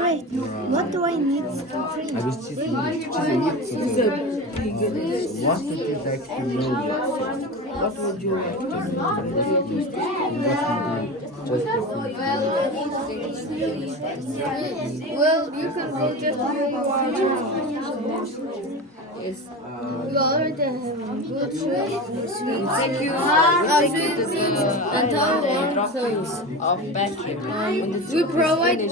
Wait, what do I need to drink? А без what would you like to know? What would you like to know? Well, you can go just where you are now. Yes. You already have good service. Take you to the And things of vacuum. we provide we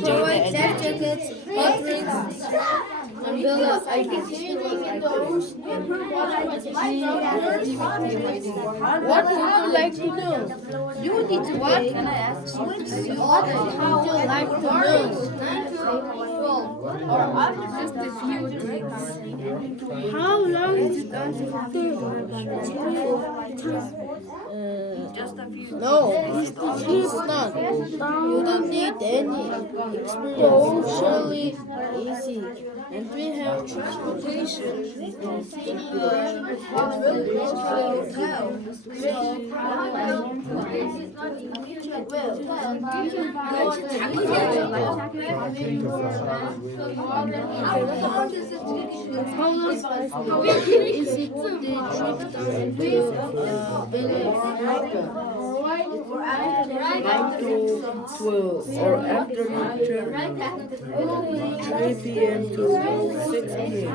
provide life jackets, hot drinks, umbrellas. What would you like to know? You need to what? What would you like to know? Just a few things. How long is it until just a few. No, it's not. You don't need any experience. Socially easy. And we have transportation. How long is it the trip down to Belly? 9 to 12 or after lunch 3 p.m. to 6 p.m.